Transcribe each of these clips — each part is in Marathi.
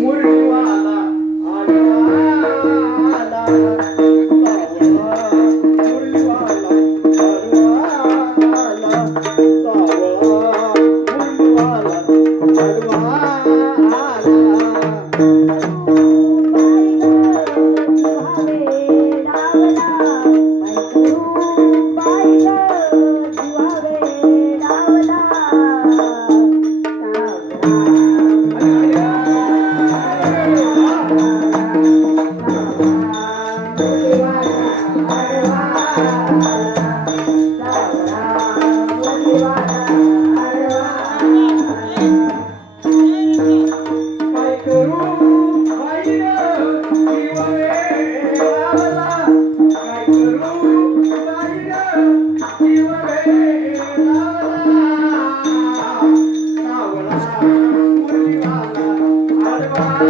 முருவா Bye.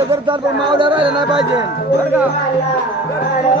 राहिलं तर चालत मावल्या नाही पाहिजे. बरं का?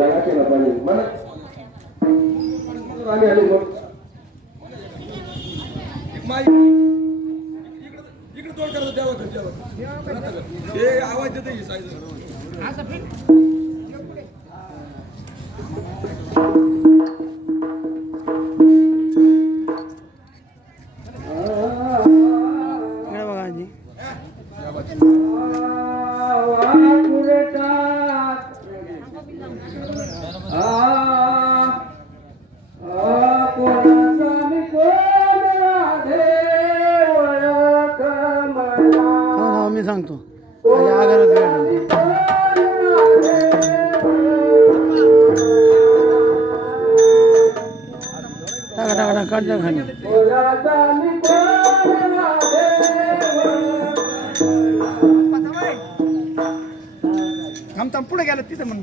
जागा केला पाहिजे मला आली आली मग इकडं इकडं तोड करतो देवा देवा हे आवाज देते ही साईज मी सांगतो. आगारात टाका टाका टाका खाली. थांब थांब पुढे गेलं तिथं म्हणून.